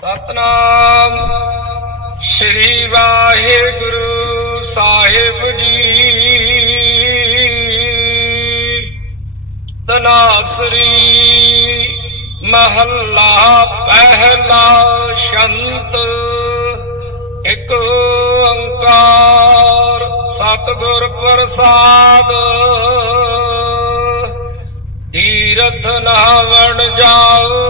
ਸਤਨਾਮ। ਸ੍ਰੀ ਵਾਹਿਗੁਰੂ ਸਾਹਿਬ ਜੀ। ਤਨਾਸਰੀ ਮਹੱਲਾ ਪਹਿਲਾ ਸ਼ੰਤ। ਇੱਕ ਓੰਕਾਰ ਸਤਿਗੁਰ ਪ੍ਰਸਾਦ। ਤੀਰਥ ਨਾ ਨਾਵਣ ਜਾਓ।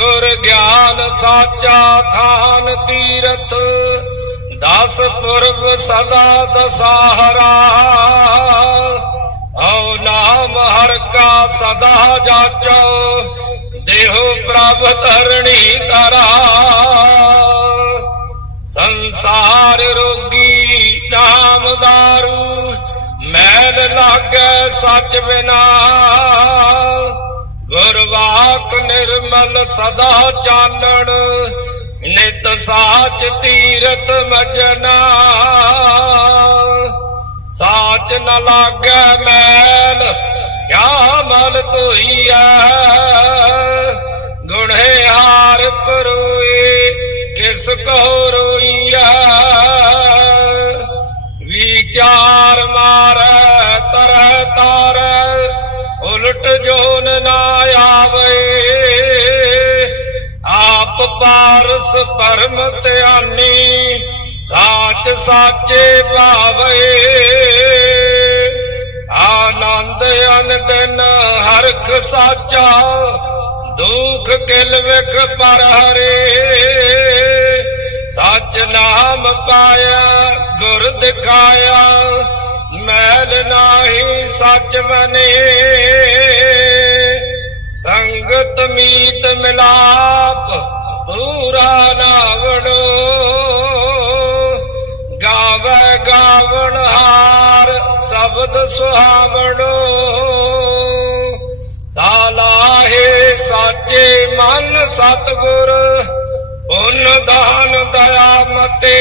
ਗੁਰ ਗਿਆਨ ਸਾਚਾ ਥਾਨ ਤੀਰਥ, ਦਸ ਪੁਰਬ ਸਦਾ ਦਸਾਹਰਾ। ਓ ਨਾਮ ਹਰ ਕਾ ਸਦਾ ਜਾਚੋ, ਦੇਹੋ ਪ੍ਰਭ ਧਰਣੀ ਤਰਾ ਸੰਸਾਰ ਰੋਗੀ ਨਾਮ ਦਾਰੂ, ਮੈਲ ਲਾਗੈ ਸਚ ਬਿਨਾ। ਨਿਰਮਲ ਸਦਾ ਚਾਨਣ, ਨਿਤ ਸਾਚ ਤੀਰਤ ਮਜਨਾ। ਸਾਚ ਨ ਲਾਗੈ ਮੈਲ, ਕਿਆ ਮਲ ਧੋਈਐ। ਗੁਣੇ ਹਾਰ ਪਰੋਏ, ਕਿਸ ਕੋ ਰੋਈਐ। ਵਿਚਾਰ ਮਾਰੈ, ਤਰੈ ਤਾਰੈ, ਉਲਟ ਜੋਨ ਨਾ ਆਵੇ ਪਾਰਸ ਪਰਮ ਧਿਆਨੀ ਸਾਚ ਸਾਚੇ ਭਾਵੇ ਆਨੰਦ ਅਨੰਦਨ ਹਰਖ ਸਾਚਾ ਦੁਖ ਕਿਲ ਵਿਖ ਪਰ ਹਰੇ। ਸੱਚ ਨਾਮ ਪਾਇਆ, ਗੁਰ ਦਿਖਾਇਆ, ਮੈਲ ਨਾਹੀ ਸੱਚ ਮਨੇ। ਸੰਗਤ ਸੁਹਾਵਣੋ ਤਾਲਾਹੇ ਸਾਚੇ ਮਨ ਸਤਗੁਰ, ਪੁੰਨ ਦਾਨ ਦਇਆ ਮਤੇ।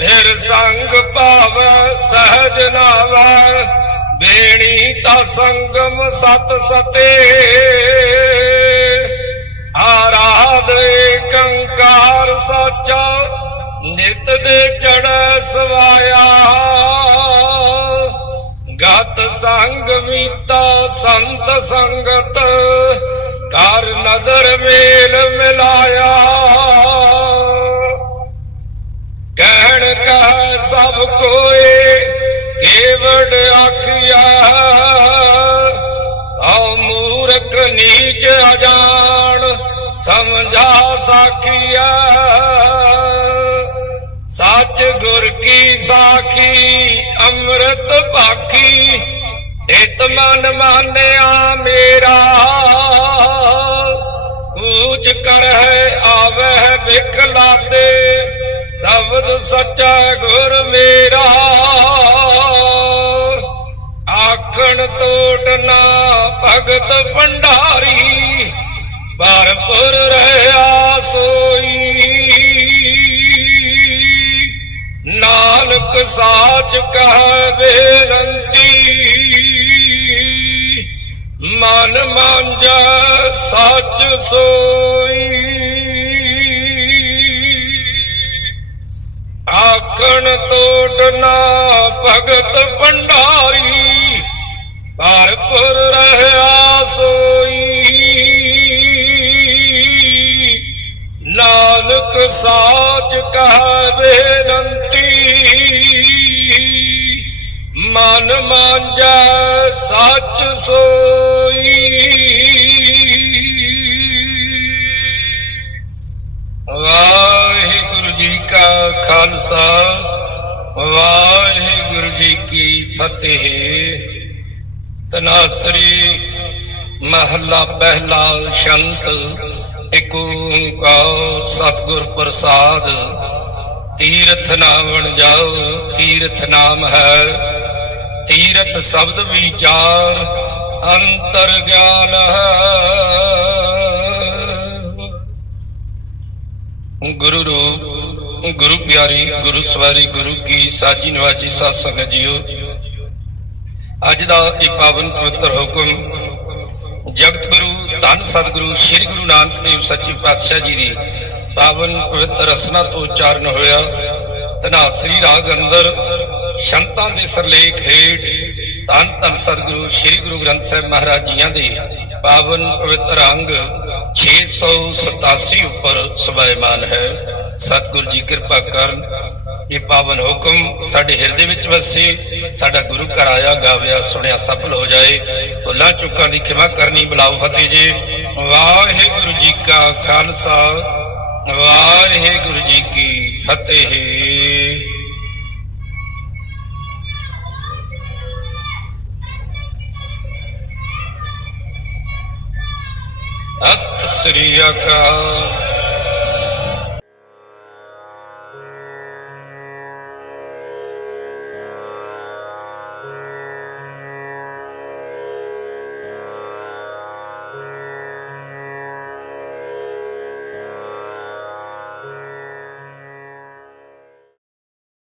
ਫਿਰ ਸੰਗ ਭਾਵ, ਸਹਜ ਨਾਵੈ, ਬੇਣੀ ਤਾ ਸੰਗਮ ਸਤ ਸਤੇ। ਆਰਾਧ ਕੰਕਾਰ ਸਾਚਾ, ਨਿਤ ਦੇ ਸੰਤ ਸੰਗਤ ਕਰ ਨਦਰ ਮੇਲ ਮਿਲਾਇਆ। ਕਹਿਣ ਕਹ ਸਭ ਕੋਏ ਕੇਵੜ ਆਖਿਆ ਹਉ ਮੂਰਖ ਨੀਚ ਅਜਾਣ, ਸਮਝਾ ਸਾਖੀਆ ਸੱਚ ਗੁਰ ਕੀ ਸਾਖੀ, ਅੰਮ੍ਰਿਤ ਭਾਖੀ ਤਿਤ ਮਨ ਮਾਨਿਆ ਮੇਰਾ। ਕੂਚ ਕਰਹਿ ਆਵਹਿ ਵਿਖ ਲਾਦੇ, ਸ਼ਬਦ ਸੱਚਾ ਗੁਰ ਮੇਰਾ। ਆਖਣ ਟੋਟ ਨਾ ਭਗਤ ਭੰਡਾਰੀ, ਭਰਪੁਰ ਰਹਾ ਸੋਈ। ਨਾਨਕ ਸਾਚ ਕਹ ਬੇਨੰਤੀ ਮਨ ਮਾਂਜਾ ਸੱਚ ਸੋਈ। ਆਖਣ ਟੋਟ ਨਾ ਭਗਤ ਭੰਡਾਰੀ, ਭਰਪੁਰ ਰਹਾ ਸੋਈ। ਨਾਨਕ ਸਾਚ ਕਹ ਬੇਨੰਤੀ ਮਨ ਮਾਂਜਾ, ਸੱਚ ਸੋਈ। ਵਾਹਿਗੁਰੂ ਜੀ ਕਾ ਖਾਲਸਾ, ਵਾਹਿਗੁਰੂ ਜੀ ਕੀ ਫਤਿਹ। ਤਨਾਸਰੀ ਮਹੱਲਾ ਪਹਿਲਾ ਸ਼ੰਤ, ਇਕ ਓੰਕਾਰ ਸਤਿਗੁਰ ਪ੍ਰਸਾਦ। ਤੀਰਥ ਨਾਵਣ ਜਾਓ, ਤੀਰਥ ਨਾਮ ਹੈ। ਤੀਰਥ ਸ਼ਬਦ ਵਿਚਾਰ ਅੰਤਰ ਗਿਆਨ ਗੁਰੂ ਰੂਪ ਗੁਰੂ ਪਿਆਰੀ, ਗੁਰੂ ਸਵਾਰੀ, ਗੁਰੂ ਕੀ ਸਾਜੀ ਨਵਾਜੀ ਸਾਧ ਸੰਗਤ ਜੀਓ, ਅੱਜ ਦਾ ਇਹ ਪਾਵਨ ਪਵਿੱਤਰ ਹੁਕਮ ਜਗਤ ਗੁਰੂ, ਧੰਨ ਸਤਿਗੁਰੂ, ਸ੍ਰੀ ਗੁਰੂ ਨਾਨਕ ਦੇਵ ਸੱਚੇ ਪਾਤਸ਼ਾਹ ਜੀ ਦੀ ਪਾਵਨ ਪਵਿੱਤਰ ਰਸਨਾ ਤੋਂ ਉਚਾਰਨ ਹੋਇਆ। ਧਨਾਸਰੀ ਰਾਗ ਅੰਦਰ ਸ਼ੰਤਾਂ ਦੇ ਸਰਲੇਖ ਹੇਠ ਧੰਨ ਧੰਨ ਸਤਿਗੁਰੂ ਸ੍ਰੀ ਗੁਰੂ ਗ੍ਰੰਥ ਸਾਹਿਬ ਮਹਾਰਾਜ ਜੀਆਂ ਦੇ ਪਾਵਨ ਪਵਿੱਤਰ ਅੰਗ 687 ਉੱਪਰ ਸੁਭਾਇਮਾਨ ਹੈ। ਸਤਿਗੁਰੂ ਜੀ ਕਿਰਪਾ ਕਰਨ, ਇਹ ਪਾਵਨ ਹੁਕਮ ਸਾਡੇ ਹਿਰਦੇ ਵਿੱਚ ਵਸੇ, ਸਾਡਾ ਗੁਰੂ ਘਰ ਆਇਆ, ਗਾਵਿਆ, ਸੁਣਿਆ, ਸਫਲ ਹੋ ਜਾਏ। ਭੁੱਲਾਂ ਚੁੱਕਾਂ ਦੀ ਖਿਮਾ ਕਰਨੀ ਬਲਾਉ ਫਤਿਹ ਜੀ। ਵਾਹਿਗੁਰੂ ਜੀ ਕਾ ਖਾਲਸਾ, ਵਾਹਿਗੁਰੂ ਜੀ ਕੀ ਫਤਿਹ। ਅਤ ਸ੍ਰੀ ਅਕਾਲ।